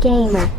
gamer.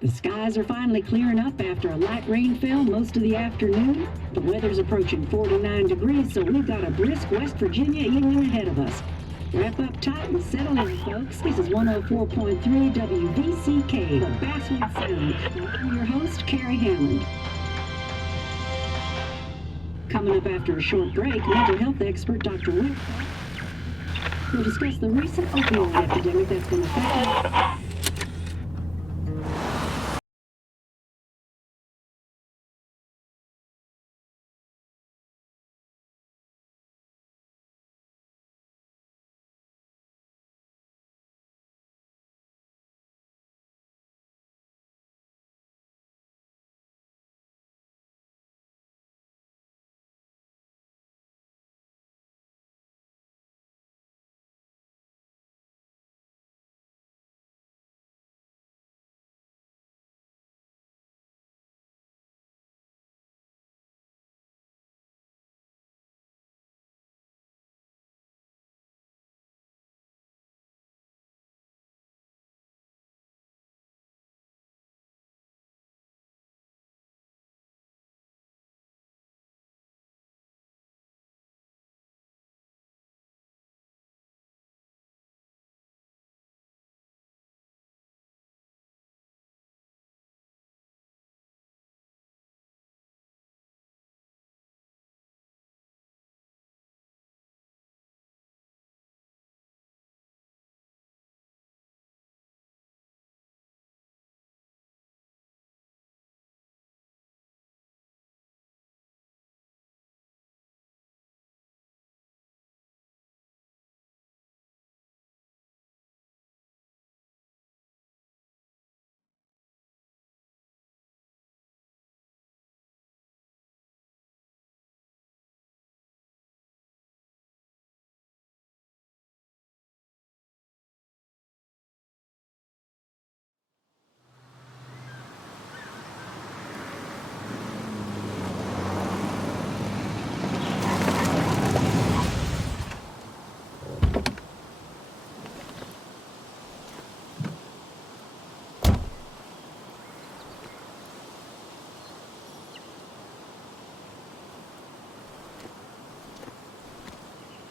The skies are finally clearing up after a light rainfall most of the afternoon. The weather's approaching 49 degrees, so we've got a brisk West Virginia evening ahead of us. Wrap up tight and settle in, folks. This is 104.3 WVCK, the Basswood Sound. And I'm your host, Carrie Hammond. Coming up after a short break, mental health expert Dr. Wick will discuss the recent opioid epidemic that's been affecting.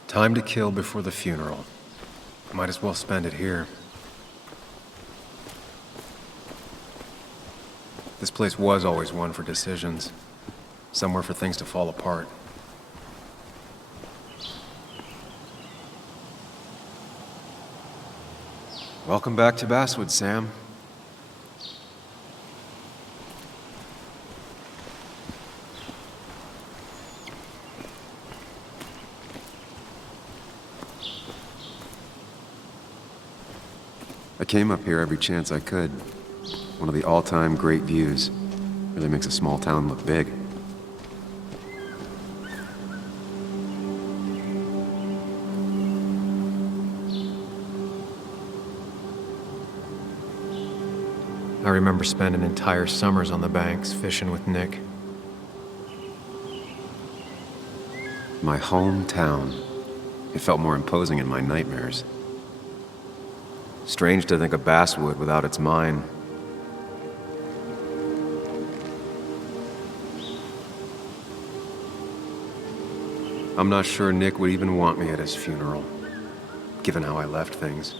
Time to kill before the funeral. Might as well spend it here. This place was always one for decisions. Somewhere for things to fall apart. Welcome back to Basswood, Sam. I came up here every chance I could. One of the all-time great views. Really makes a small town look big. I remember spending entire summers on the banks fishing with Nick. My hometown. It felt more imposing in my nightmares. Strange to think of Basswood without its mine. I'm not sure Nick would even want me at his funeral, given how I left things.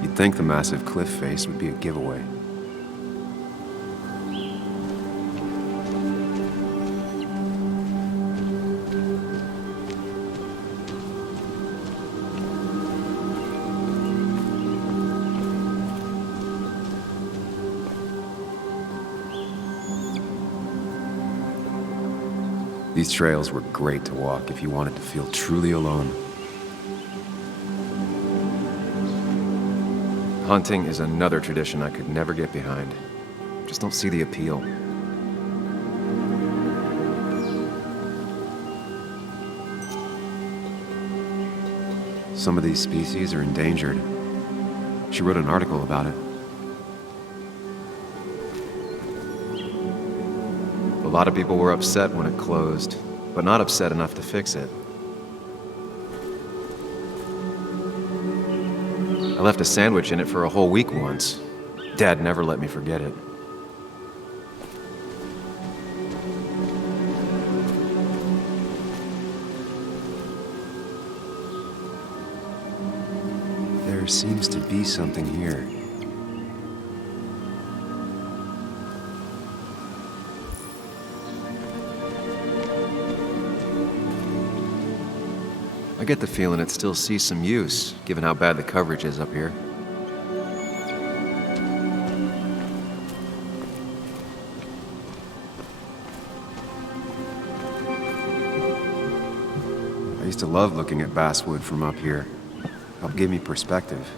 You'd think the massive cliff face would be a giveaway. These trails were great to walk if you wanted to feel truly alone. Hunting is another tradition I could never get behind. Just don't see the appeal. Some of these species are endangered. She wrote an article about it. A lot of people were upset when it closed, but not upset enough to fix it. I left a sandwich in it for a whole week once. Dad never let me forget it. There seems to be something here. I get the feeling it still sees some use, given how bad the coverage is up here. I used to love looking at basswood from up here. Helped give me perspective.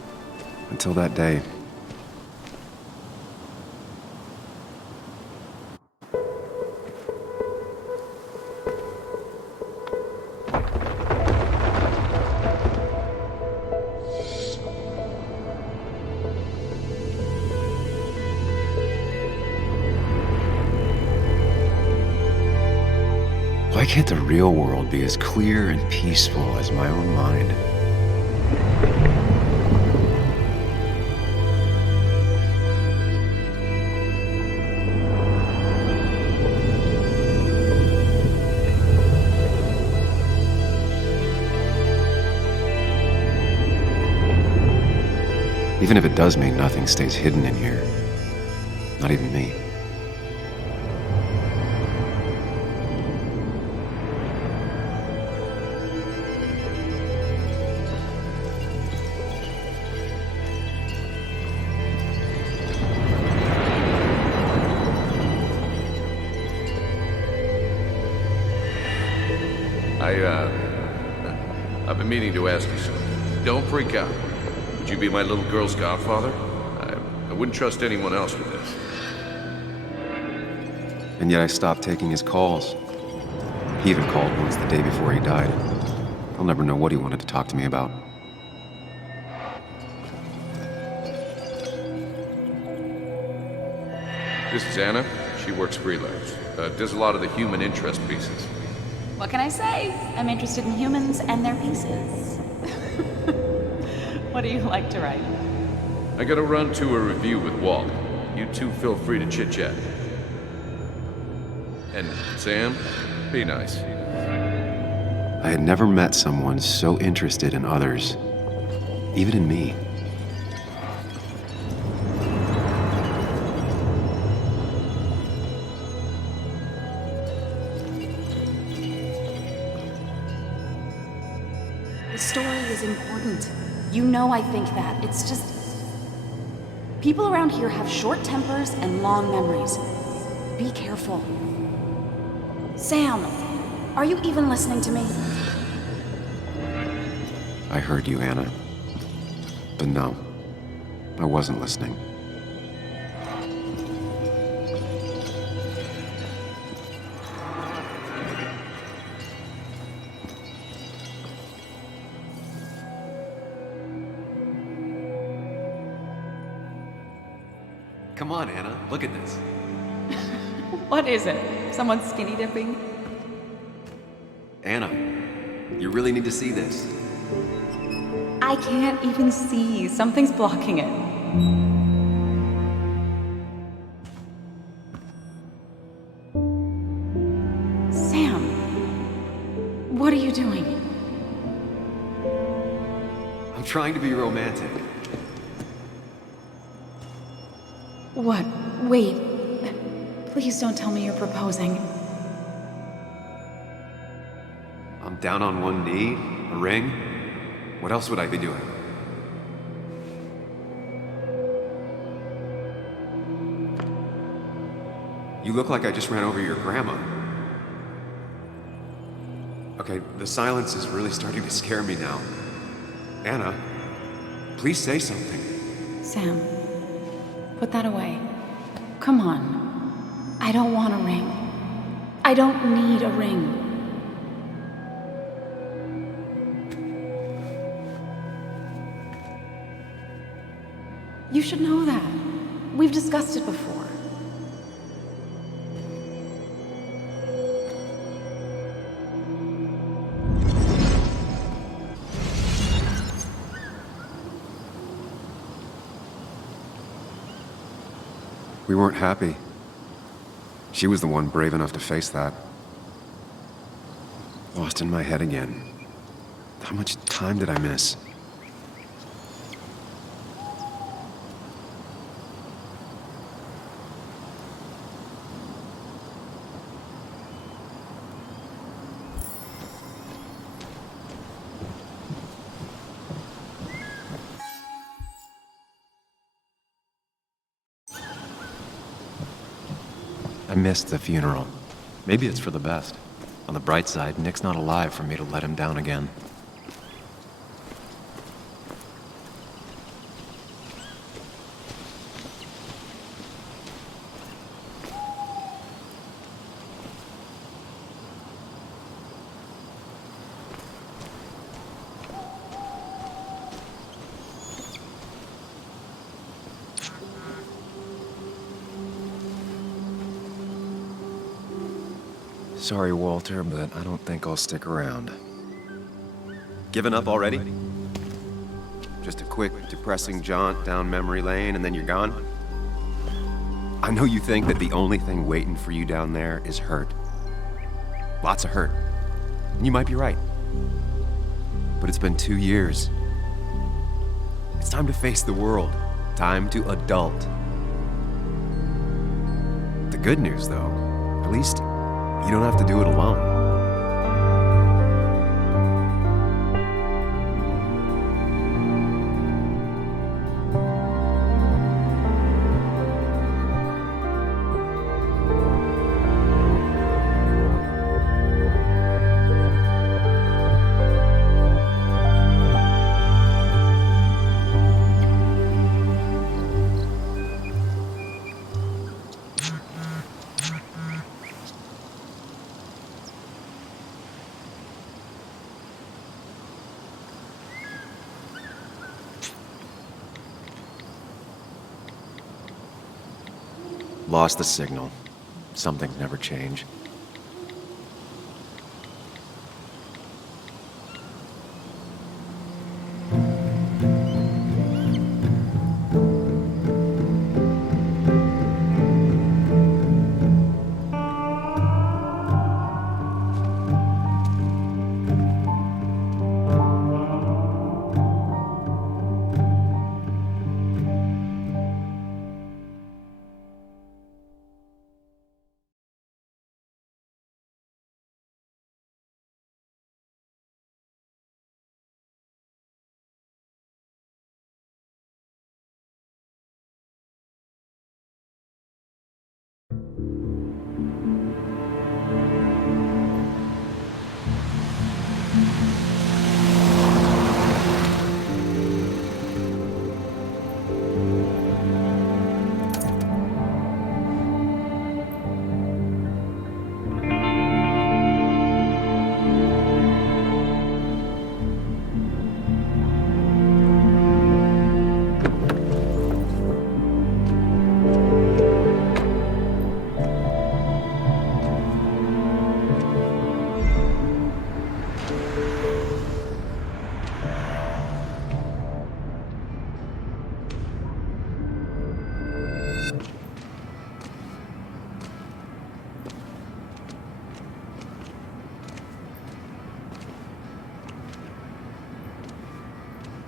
Until that day. Why can't the real world be as clear and peaceful as my own mind? Even if it does mean nothing stays hidden in here. Not even me. I've been meaning to ask you something. Don't freak out. Would you be my little girl's godfather? I wouldn't trust anyone else with this. And yet I stopped taking his calls. He even called once the day before he died. I'll never know what he wanted to talk to me about. This is Anna. She works freelance. Does a lot of the human interest pieces. What can I say? I'm interested in humans and their pieces. What do you like to write? I gotta run to a review with Walt. You two feel free to chit-chat. And Sam, be nice. I had never met someone so interested in others, even in me. The story is important. You know I think that. It's just... people around here have short tempers and long memories. Be careful. Sam, are you even listening to me? I heard you, Anna. But no, I wasn't listening. Come on, Anna, look at this. What is it? Someone skinny dipping? Anna, you really need to see this. I can't even see. Something's blocking it. Sam, what are you doing? I'm trying to be romantic. What? Wait. Please don't tell me you're proposing. I'm down on one knee, a ring. What else would I be doing? You look like I just ran over your grandma. Okay, the silence is really starting to scare me now. Anna, please say something. Sam, put that away. Come on. I don't want a ring. I don't need a ring. You should know that. We've discussed it before. We weren't happy. She was the one brave enough to face that. Lost in my head again. How much time did I miss? I missed the funeral. Maybe it's for the best. On the bright side, Nick's not alive for me to let him down again. Sorry, Walter, but I don't think I'll stick around. Given up already? Just a quick, depressing jaunt down memory lane and then you're gone? I know you think that the only thing waiting for you down there is hurt. Lots of hurt. And you might be right. But it's been 2 years. It's time to face the world. Time to adult. The good news, though, at least you don't have to do it alone. Lost the signal. Some things never change.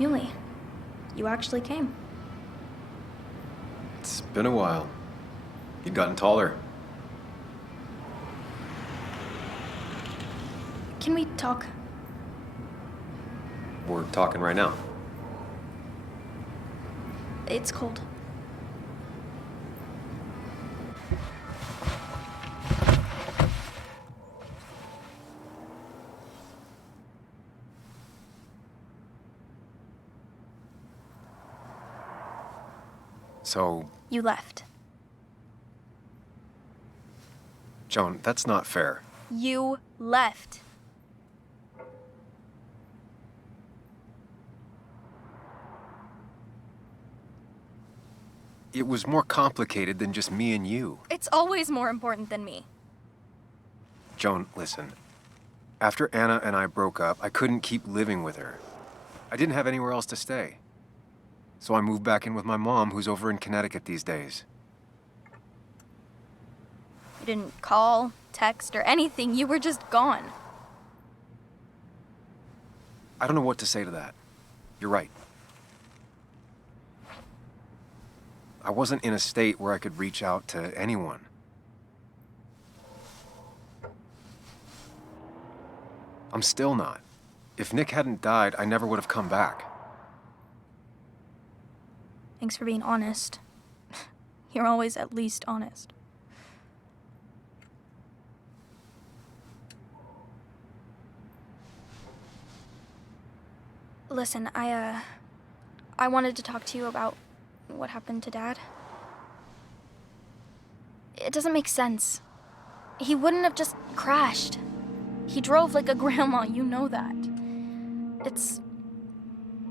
Yuli, you actually came. It's been a while. You've gotten taller. Can we talk? We're talking right now. It's cold. So, You left. Joan, that's not fair. You left. It was more complicated than just me and you. It's always more important than me. Joan, listen. After Anna and I broke up, I couldn't keep living with her. I didn't have anywhere else to stay. So I moved back in with my mom, who's over in Connecticut these days. You didn't call, text, or anything. You were just gone. I don't know what to say to that. You're right. I wasn't in a state where I could reach out to anyone. I'm still not. If Nick hadn't died, I never would have come back. Thanks for being honest. You're always at least honest. Listen, I wanted to talk to you about what happened to Dad. It doesn't make sense. He wouldn't have just crashed. He drove like a grandma, you know that. It's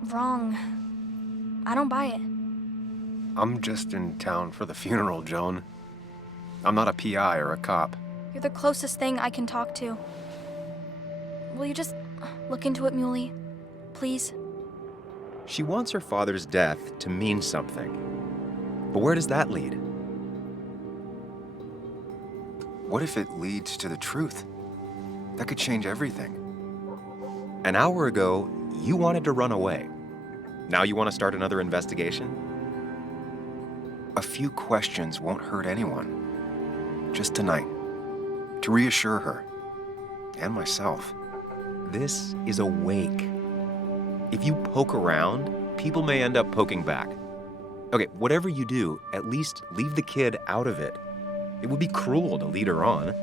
wrong. I don't buy it. I'm just in town for the funeral, Joan. I'm not a PI or a cop. You're the closest thing I can talk to. Will you just look into it, Muley? Please? She wants her father's death to mean something. But where does that lead? What if it leads to the truth? That could change everything. An hour ago, you wanted to run away. Now you want to start another investigation? A few questions won't hurt anyone. Just tonight. To reassure her. And myself. This is a wake. If you poke around, people may end up poking back. Okay, whatever you do, at least leave the kid out of it. It would be cruel to lead her on,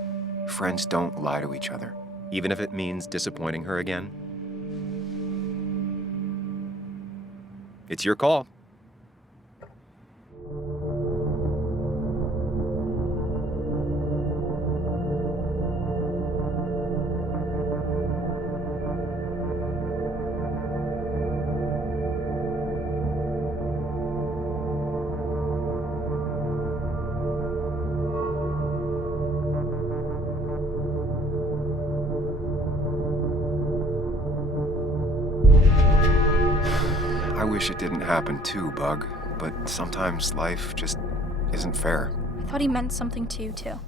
Friends don't lie to each other. even if it means disappointing her again. It's your call. I wish it didn't happen too, Bug, but sometimes life just isn't fair. I thought he meant something to you, too.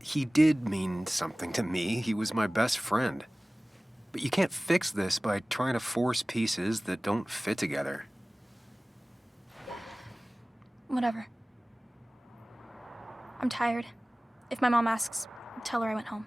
He did mean something to me. He was my best friend. But you can't fix this by trying to force pieces that don't fit together. Whatever. I'm tired. If my mom asks, tell her I went home.